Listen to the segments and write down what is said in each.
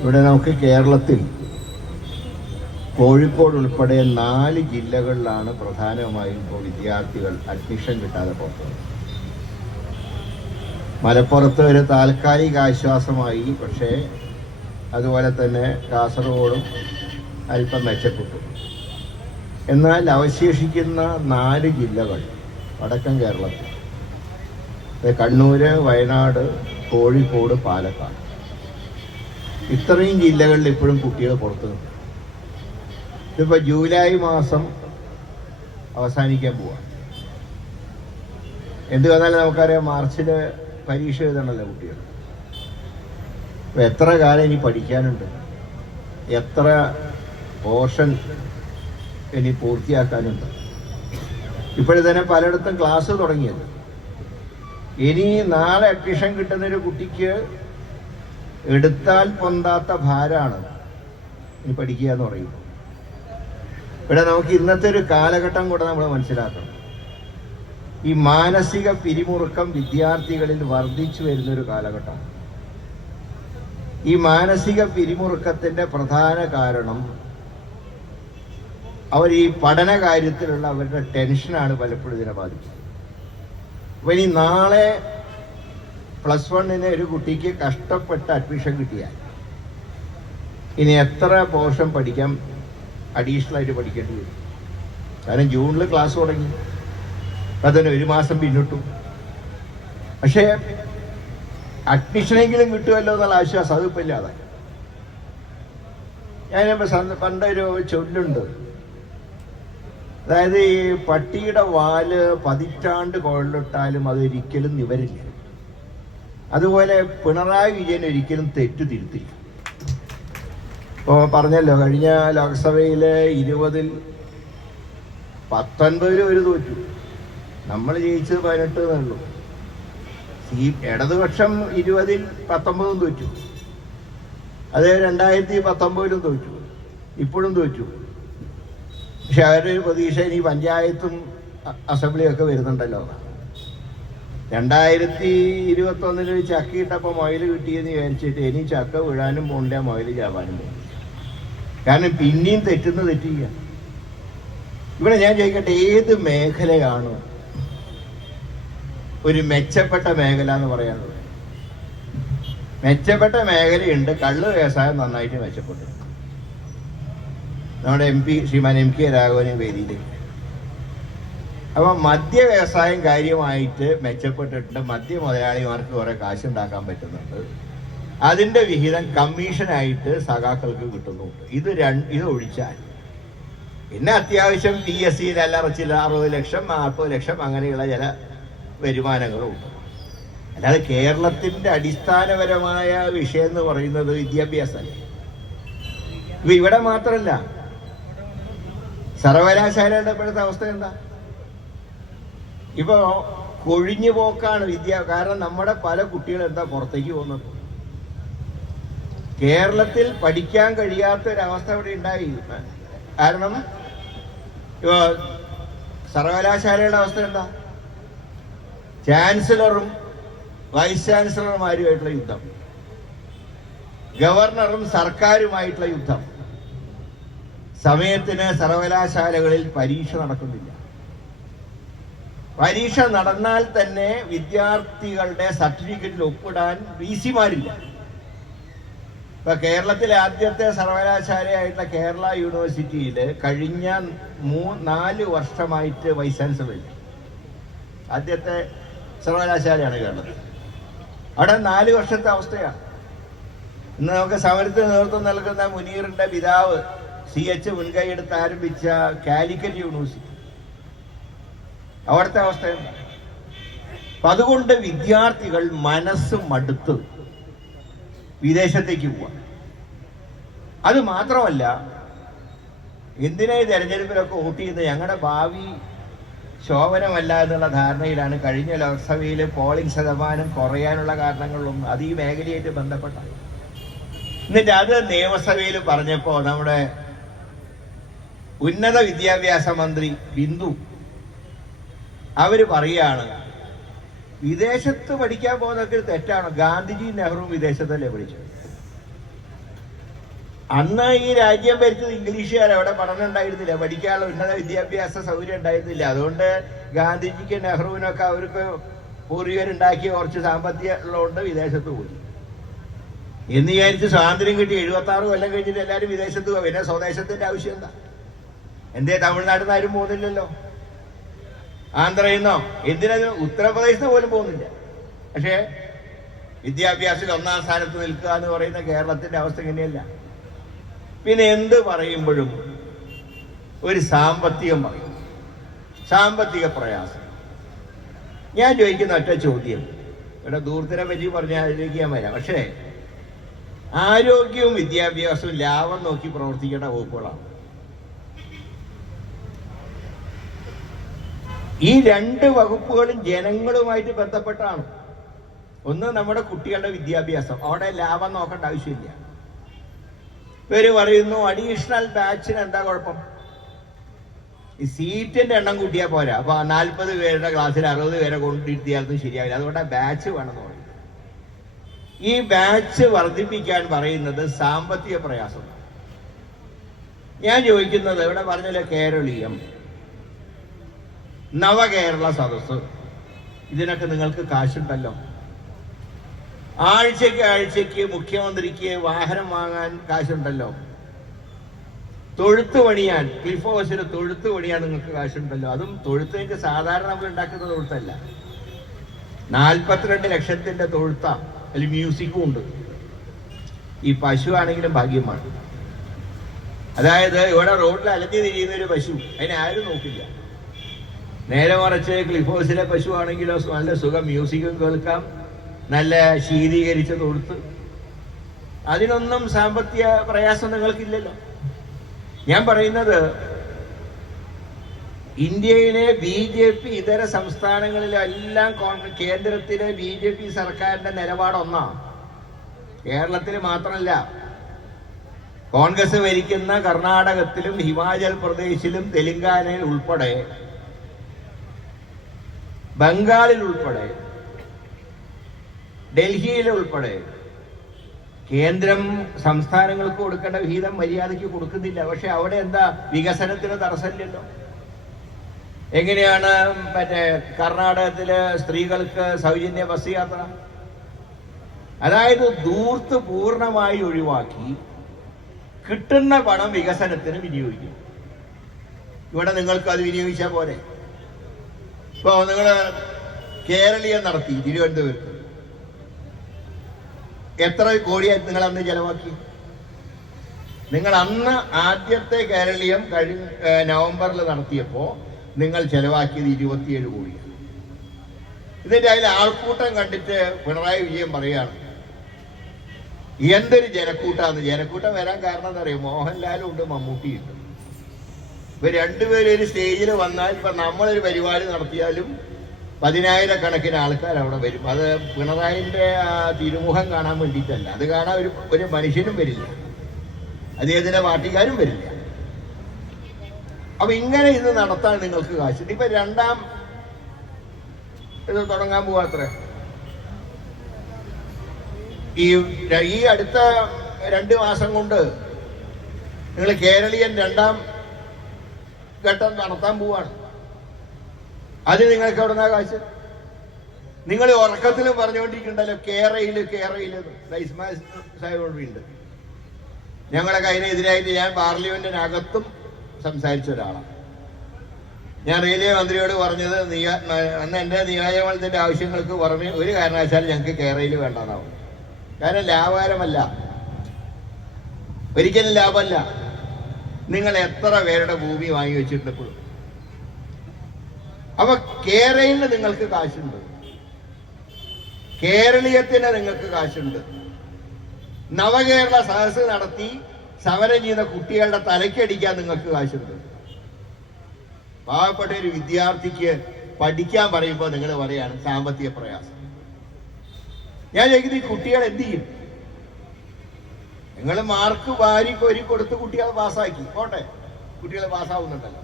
ഇവിടെ നമുക്ക് കേരളത്തിൽ കോഴിക്കോട് ഉൾപ്പെടെ നാല് ജില്ലകളിലാണ് പ്രധാനമായും ഇപ്പോൾ വിദ്യാർത്ഥികൾ അഡ്മിഷൻ കിട്ടാതെ പോകുന്നത്. മലപ്പുറത്ത് ഒരു താൽക്കാലിക ആശ്വാസമായി പക്ഷേ അതുപോലെ തന്നെ കാസർഗോഡും അല്പം മെച്ചപ്പെട്ടു. എന്നാൽ അവശേഷിക്കുന്ന നാല് ജില്ലകൾ വടക്കൻ കേരളത്തിൽ. കണ്ണൂർ വയനാട് കോഴിക്കോട് പാലക്കാട്. ഇത്രയും ജില്ലകളിൽ ഇപ്പോഴും കുട്ടികൾ പുറത്തു നിൽക്കും ഇതിപ്പോൾ ജൂലൈ മാസം അവസാനിക്കാൻ പോവാണ് എന്ത് വന്നാലും നമുക്കറിയാം മാർച്ചിൽ പരീക്ഷ എഴുതണമല്ലോ കുട്ടികൾ. അപ്പോൾ എത്ര കാലം ഇനി പഠിക്കാനുണ്ട്? എത്ര പോർഷൻ ഇനി പൂർത്തിയാക്കാനുണ്ട്? ഇപ്പോഴും തന്നെ പലയിടത്തും ക്ലാസ് തുടങ്ങിയത്. ഇനി നാളെ അഡ്മിഷൻ കിട്ടുന്നൊരു കുട്ടിക്ക് എടുത്താൽ പൊന്താത്ത ഭാരാണ്. ഇനി പഠിക്കുക എന്ന് പറയുന്നത് ഇവിടെ നമുക്ക് ഇന്നത്തെ ഒരു കാലഘട്ടം കൂടെ നമ്മൾ മനസ്സിലാക്കണം. ഈ മാനസിക പിരിമുറുക്കം വിദ്യാർത്ഥികളിൽ വർദ്ധിച്ചു വരുന്നൊരു കാലഘട്ടമാണ്. ഈ മാനസിക പിരിമുറുക്കത്തിന്റെ പ്രധാന കാരണം അവർ ഈ പഠന കാര്യത്തിലുള്ള അവരുടെ ടെൻഷനാണ് പലപ്പോഴും ഇതിനെ ബാധിക്കുന്നത്. അപ്പം ഇനി നാളെ പ്ലസ് വണ്ണിന് ഒരു കുട്ടിക്ക് കഷ്ടപ്പെട്ട് അഡ്മിഷൻ കിട്ടിയാൽ ഇനി എത്ര പോർഷൻ പഠിക്കാം അഡീഷണൽ ആയിട്ട് പഠിക്കേണ്ടി വരും? കാരണം ജൂണിൽ ക്ലാസ് തുടങ്ങി. അതിന് ഒരു മാസം പിന്നിട്ടു. പക്ഷേ അഡ്മിഷനെങ്കിലും കിട്ടുമല്ലോ എന്നുള്ള ആശ്വാസം അതിപ്പോൾ ഇല്ലാതെ ഞാൻ പണ്ടൊരു ചൊല്ലുണ്ട്. അതായത് ഈ പട്ടിയുടെ വാൽ പതിറ്റാണ്ട് കൊള്ളിട്ടാലും അതൊരിക്കലും നിവരില്ല. അതുപോലെ പിണറായി വിജയൻ ഒരിക്കലും തെറ്റു തിരുത്തില്ല. ഇപ്പോൾ പറഞ്ഞല്ലോ കഴിഞ്ഞ ലോക്സഭയിലെ ഇരുപതിൽ പത്തൊൻപതിൽ ഒരു തോറ്റു. നമ്മൾ ജയിച്ചത് പതിനെട്ട് എന്നുള്ളൂ. ഈ ഇടതുപക്ഷം ഇരുപതിൽ പത്തൊമ്പതും തോറ്റു. അത് രണ്ടായിരത്തി പത്തൊമ്പതിലും തോറ്റു. ഇപ്പോഴും തോറ്റു. പക്ഷെ അവരുടെ ഒരു പ്രതീക്ഷ ഇനി പഞ്ചായത്തും അസംബ്ലിയൊക്കെ വരുന്നുണ്ടല്ലോ. രണ്ടായിരത്തി ഇരുപത്തി ഒന്നിൽ ചക്ക ഇട്ടപ്പോൾ മൊയിൽ കിട്ടിയെന്ന് വിചാരിച്ചിട്ട് ഇനി ചക്ക വീഴാനും പോണില്ല മൊയിൽ ചാവാനും പോകും കാരണം പിന്നെയും തെറ്റുന്ന തെറ്റില്ല. ഇവിടെ ഞാൻ ചോദിക്കട്ടെ ഏത് മേഖലയാണ് ഒരു മെച്ചപ്പെട്ട മേഖല എന്ന് പറയാനുള്ളത് മെച്ചപ്പെട്ട മേഖലയുണ്ട് കള്ള് വ്യവസായം നന്നായിട്ട് മെച്ചപ്പെട്ടു. നമ്മുടെ M P Shriman M K രാഘവനും വേദിയിലേക്ക്. അപ്പം മദ്യ വ്യവസായം കാര്യമായിട്ട് മെച്ചപ്പെട്ടിട്ടുണ്ട്. മദ്യ മുതലാളിമാർക്ക് കുറെ കാശുണ്ടാക്കാൻ പറ്റുന്നുണ്ട്. അതിന്റെ വിഹിതം കമ്മീഷനായിട്ട് സഖാക്കൾക്ക് കിട്ടുന്നുണ്ട്. ഇത് രണ്ട് ഇത് ഒഴിച്ചാൽ. പിന്നെ അത്യാവശ്യം പി എസ് സിയിൽ അല്ലറച്ചില്ല അറുപത് ലക്ഷം നാൽപ്പത് ലക്ഷം അങ്ങനെയുള്ള ചില വരുമാനങ്ങളും ഉണ്ട് അല്ലാതെ കേരളത്തിന്റെ അടിസ്ഥാനപരമായ വിഷയം എന്ന് പറയുന്നത് വിദ്യാഭ്യാസമല്ലേ ഇപ്പൊ ഇവിടെ മാത്രമല്ല സർവകലാശാലയുടെ ഇപ്പോഴത്തെ അവസ്ഥ എന്താ? ഇപ്പോ കൊഴിഞ്ഞു പോക്കാണ് വിദ്യ. കാരണം നമ്മുടെ പല കുട്ടികൾ എന്താ പുറത്തേക്ക് പോകുന്നത്? കേരളത്തിൽ പഠിക്കാൻ കഴിയാത്ത ഒരവസ്ഥ ഇവിടെ ഉണ്ടായി. കാരണം ഇപ്പോ സർവകലാശാലയുടെ അവസ്ഥ എന്താ? ചാൻസലറും വൈസ് ചാൻസലർമാരുമായിട്ടുള്ള യുദ്ധം. ഗവർണറും സർക്കാരുമായിട്ടുള്ള യുദ്ധം. സമയത്തിന് സർവകലാശാലകളിൽ പരീക്ഷ നടക്കുന്നില്ല. പരീക്ഷ നടന്നാൽ തന്നെ വിദ്യാർത്ഥികളുടെ സർട്ടിഫിക്കറ്റിൽ ഒപ്പിടാൻ വി സിമാരില്ല ഇപ്പൊ കേരളത്തിലെ ആദ്യത്തെ സർവകലാശാലയായിട്ടുള്ള കേരള യൂണിവേഴ്സിറ്റിയിൽ കഴിഞ്ഞ മൂ നാല് വർഷമായിട്ട് വൈസ് ചാൻസലർ ആദ്യത്തെ സർവകലാശാലയാണ് കേരളത്തിൽ. അവിടെ നാല് വർഷത്തെ അവസ്ഥയാണ്. ഇന്ന് നമുക്ക് സമരത്തിന് നേതൃത്വം നൽകുന്ന മുനീറിന്റെ പിതാവ് സി എച്ച് മുൻകൈയെടുത്ത് ആരംഭിച്ച കാലിക്കറ്റ് യൂണിവേഴ്സിറ്റി. അവിടുത്തെ അവസ്ഥ അപ്പൊ അതുകൊണ്ട് വിദ്യാർത്ഥികൾ മനസ്സ് മടുത്ത് വിദേശത്തേക്ക് പോവാം. അത് മാത്രമല്ല എന്തിനാ ഈ തെരഞ്ഞെടുപ്പിലൊക്കെ വോട്ട് ചെയ്യുന്നത്? ഞങ്ങളുടെ ഭാവി ശോഭനമല്ല എന്നുള്ള ധാരണയിലാണ് കഴിഞ്ഞ ലോക്സഭയിൽ പോളിംഗ് ശതമാനം കുറയാനുള്ള കാരണങ്ങളൊന്നും അത് ഈ മേഖലയായിട്ട് ബന്ധപ്പെട്ട. എന്നിട്ട് അത് നിയമസഭയിൽ പറഞ്ഞപ്പോൾ നമ്മുടെ ഉന്നത വിദ്യാഭ്യാസ മന്ത്രി ബിന്ദു അവർ പറയാണ് വിദേശത്ത് പഠിക്കാൻ പോകുന്നതൊക്കെ തെറ്റാണ്. ഗാന്ധിജി നെഹ്റു വിദേശത്തല്ലേ പഠിച്ചത്? അന്ന് ഈ രാജ്യം ഭരിച്ചത് ഇംഗ്ലീഷുകാർ അവിടെ പഠനം ഉണ്ടായിരുന്നില്ല. പഠിക്കാനുള്ള ഉന്നത വിദ്യാഭ്യാസ സൗകര്യം ഉണ്ടായിരുന്നില്ല. അതുകൊണ്ട് ഗാന്ധിജിക്ക് നെഹ്റുവിനൊക്കെ അവർക്ക് പൂർവികരുണ്ടാക്കിയ കുറച്ച് സാമ്പത്തിക ഉള്ളതുകൊണ്ട് വിദേശത്ത് പോയി. എന്ന് വിചാരിച്ച് സ്വാതന്ത്ര്യം കിട്ടി. എഴുപത്തി ആറ് കൊല്ലം കഴിഞ്ഞിട്ട് എല്ലാവരും വിദേശത്ത് പോയി. പിന്നെ സ്വദേശത്തിന്റെ ആവശ്യം എന്താ? എന്തേ തമിഴ്നാട്ടിൽ നിന്ന് ആരും പോകുന്നില്ലല്ലോ? ആന്ധ്രയിൽ നിന്നോ എന്തിനു ഉത്തർപ്രദേശിൽ പോലും പോകുന്നില്ല. പക്ഷേ വിദ്യാഭ്യാസത്തിൽ ഒന്നാം സ്ഥാനത്ത് നിൽക്കുക എന്ന് പറയുന്ന കേരളത്തിന്റെ അവസ്ഥ ഇങ്ങനെയല്ല. പിന്നെ എന്ത് പറയുമ്പോഴും ഒരു സാമ്പത്തികം പറയും. സാമ്പത്തിക പ്രയാസം. ഞാൻ ചോദിക്കുന്ന ഒറ്റ ചോദ്യം. ഇവിടെ ദൂരത്തിനെ പറ്റി പറഞ്ഞാൽ അതിലേക്ക് ഞാൻ വരാം. പക്ഷേ ആരോഗ്യവും വിദ്യാഭ്യാസവും ലാഭം നോക്കി പ്രവർത്തിക്കേണ്ട വകുപ്പുകളാണ്. ഈ രണ്ട് വകുപ്പുകളും ജനങ്ങളുമായിട്ട് ബന്ധപ്പെട്ടാണ്. ഒന്ന് നമ്മുടെ കുട്ടികളുടെ വിദ്യാഭ്യാസം. അവിടെ ലാഭം നോക്കേണ്ട ആവശ്യമില്ല. ഇവർ പറയുന്നു അഡീഷണൽ ബാച്ചിന് എന്താ കുഴപ്പം? ഈ സീറ്റിന്റെ എണ്ണം കൂട്ടിയാൽ പോരാ. അപ്പൊ നാൽപ്പത് പേരുടെ ക്ലാസ്സിൽ അറുപത് പേരെ കൊണ്ടിരുത്തിയാലും ശരിയാവില്ല. അതുകൊണ്ട് ബാച്ച് വേണമെന്ന് പറയും. ഈ ബാച്ച് വർദ്ധിപ്പിക്കാൻ പറയുന്നത് സാമ്പത്തിക പ്രയാസം ഞാൻ ചോദിക്കുന്നത് ഇവിടെ പറഞ്ഞല്ലോ കേരളീയം. നവകേരള സദസ് ഇതിനൊക്കെ നിങ്ങൾക്ക് കാശുണ്ടല്ലോ. ആഴ്ചയ്ക്ക് ആഴ്ചയ്ക്ക് മുഖ്യമന്ത്രിക്ക് വാഹനം വാങ്ങാൻ കാശുണ്ടല്ലോ. തൊഴുത്ത് പണിയാൻ ക്ലിഫ് ഹൗസിന് തൊഴുത്ത് പണിയാൻ നിങ്ങൾക്ക് കാശുണ്ടല്ലോ. അതും തൊഴുത്ത് സാധാരണ നമ്മൾ ഉണ്ടാക്കുന്ന തൊഴുത്തല്ല. നാൽപ്പത്തിരണ്ട് ലക്ഷത്തിന്റെ തൊഴുത്ത. അതിൽ മ്യൂസിക്കും ഉണ്ട്. ഈ പശു ആണെങ്കിലും ഭാഗ്യമാണ്. അതായത് ഇവിടെ റോഡിൽ അലഞ്ഞു തിരിയുന്ന ഒരു പശു. അതിനെ ആരും നോക്കില്ല. നേരെ മറിച്ച് ക്ലിഫോസിലെ പശു ആണെങ്കിലോ നല്ല സുഖം മ്യൂസിക്കും കേൾക്കാം. നല്ല ശീതീകരിച്ച തൊഴുത്ത്. അതിനൊന്നും സാമ്പത്തിക പ്രയാസം നിങ്ങൾക്കില്ലല്ലോ. ഞാൻ പറയുന്നത് ഇന്ത്യയിലെ ബി ജെ പി ഇതര സംസ്ഥാനങ്ങളിലെല്ലാം കേന്ദ്രത്തിലെ ബി ജെ പി സർക്കാരിന്റെ നിലപാടൊന്നാണ്. കേരളത്തിൽ മാത്രമല്ല കോൺഗ്രസ് ഭരിക്കുന്ന കർണാടകത്തിലും ഹിമാചൽ പ്രദേശിലും തെലങ്കാനയിൽ ഉൾപ്പെടെ ബംഗാളിൽ ഉൾപ്പെടെ ഡൽഹിയിൽ ഉൾപ്പെടെ കേന്ദ്രം സംസ്ഥാനങ്ങൾക്ക് കൊടുക്കേണ്ട വിഹിതം മര്യാദയ്ക്ക് കൊടുക്കുന്നില്ല. പക്ഷെ അവിടെ എന്താ വികസനത്തിന് തടസ്സമില്ലല്ലോ. എങ്ങനെയാണ് മറ്റേ കർണാടകത്തിൽ സ്ത്രീകൾക്ക് സൗജന്യ ബസ് യാത്ര? അതായത് ദൂർത്ത് പൂർണമായി ഒഴിവാക്കി കിട്ടുന്ന പണം വികസനത്തിന് വിനിയോഗിക്കും. ഇവിടെ നിങ്ങൾക്ക് അത് വിനിയോഗിച്ചാൽ പോരെ? ഇപ്പോ നിങ്ങൾ കേരളീയം നടത്തി തിരുവനന്തപുരത്ത്. എത്ര കോടിയായി നിങ്ങൾ അന്ന് ചെലവാക്കി? നിങ്ങൾ അന്ന് ആദ്യത്തെ കേരളീയം കഴിഞ്ഞ നവംബറിൽ നടത്തിയപ്പോ നിങ്ങൾ ചെലവാക്കിയത് ഇരുപത്തിയേഴ് കോടിയാണ് ഇതിന്റെ അതിൽ ആൾക്കൂട്ടം കണ്ടിട്ട് പിണറായി വിജയൻ പറയാണ് എന്തൊരു ജനക്കൂട്ടാന്ന്? ജനക്കൂട്ടം വരാൻ കാരണം എന്താ പറയുക മോഹൻലാലും ഉണ്ട് മമ്മൂട്ടിയും ഉണ്ട്. ഇപ്പൊ രണ്ടുപേരും ഒരു സ്റ്റേജിൽ വന്നാൽ ഇപ്പൊ നമ്മളൊരു പരിപാടി നടത്തിയാലും പതിനായിരക്കണക്കിന് ആൾക്കാർ അവിടെ വരും. അത് പിണറായിന്റെ ആ തിരുമുഖം കാണാൻ വേണ്ടിയിട്ടല്ല. അത് കാണാൻ ഒരു ഒരു മനുഷ്യനും വരില്ല. അദ്ദേഹത്തിന്റെ പാർട്ടിക്കാരും വരില്ല. അപ്പൊ ഇങ്ങനെ ഇത് നടത്താൻ നിങ്ങൾക്ക് കാശ് ഇപ്പൊ രണ്ടാം ഇത് തുടങ്ങാൻ പോവാത്രേ ഈ ഈ അടുത്ത രണ്ട് മാസം കൊണ്ട് നിങ്ങൾ കേരളീയൻ രണ്ടാം ഘട്ടം നടത്താൻ പോവാണ്. അത് നിങ്ങൾക്ക് എവിടുന്ന കാശ് നിങ്ങൾ ഉറക്കത്തിലും പറഞ്ഞുകൊണ്ടിരിക്കണ്ടല്ലോ കേരയിൽ കേരയിൽ സാഹിബുണ്ട് ഞങ്ങളെ കൈനെതിരായിട്ട് ഞാൻ പാർലമെന്റിനകത്തും സംസാരിച്ച ഒരാളാണ്. ഞാൻ റെയിൽവേ മന്ത്രിയോട് പറഞ്ഞത് നിയ അന്ന് എന്റെ നിയോജകമണ്ഡലത്തിന്റെ ആവശ്യങ്ങൾക്ക് പുറമെ ഒരു കാരണവശാലും ഞങ്ങൾക്ക് കേരളയിൽ വേണ്ടതാവും കാരണം ലാഭകരമല്ല. ഒരിക്കലും ലാഭമല്ല. നിങ്ങൾ എത്ര പേരുടെ ഭൂമി വാങ്ങി വെച്ചിട്ടുണ്ട് അപ്പൊ കേരളയിൽ നിങ്ങൾക്ക് കാശുണ്ട്. കേരളീയത്തിന് നിങ്ങൾക്ക് കാശുണ്ട്. നവകേരള സദസ് നടത്തി സമരം ചെയ്യുന്ന കുട്ടികളുടെ തലയ്ക്കടിക്കാൻ നിങ്ങൾക്ക് കാശുണ്ട്. പാവപ്പെട്ട ഒരു വിദ്യാർത്ഥിക്ക് പഠിക്കാൻ പറയുമ്പോൾ നിങ്ങൾ പറയാണ് സാമ്പത്തിക പ്രയാസം. ഞാൻ ചോദിക്കുന്നത് ഈ കുട്ടികൾ എന്ത് ചെയ്യും? നിങ്ങൾ മാർക്ക് വാരി കോരി കൊടുത്ത് കുട്ടികളെ പാസ്സാക്കി പോട്ടെ. കുട്ടികളെ പാസ്സാവുന്നുണ്ടല്ലോ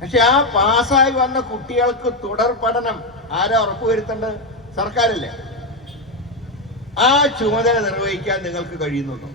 പക്ഷെ ആ പാസ്സായി വന്ന കുട്ടികൾക്ക് തുടർ പഠനം ആരാ ഉറപ്പുവരുത്തേണ്ടത് സർക്കാരല്ലേ? ആ ചുമതല നിർവഹിക്കാൻ നിങ്ങൾക്ക് കഴിയുന്നുണ്ടോ?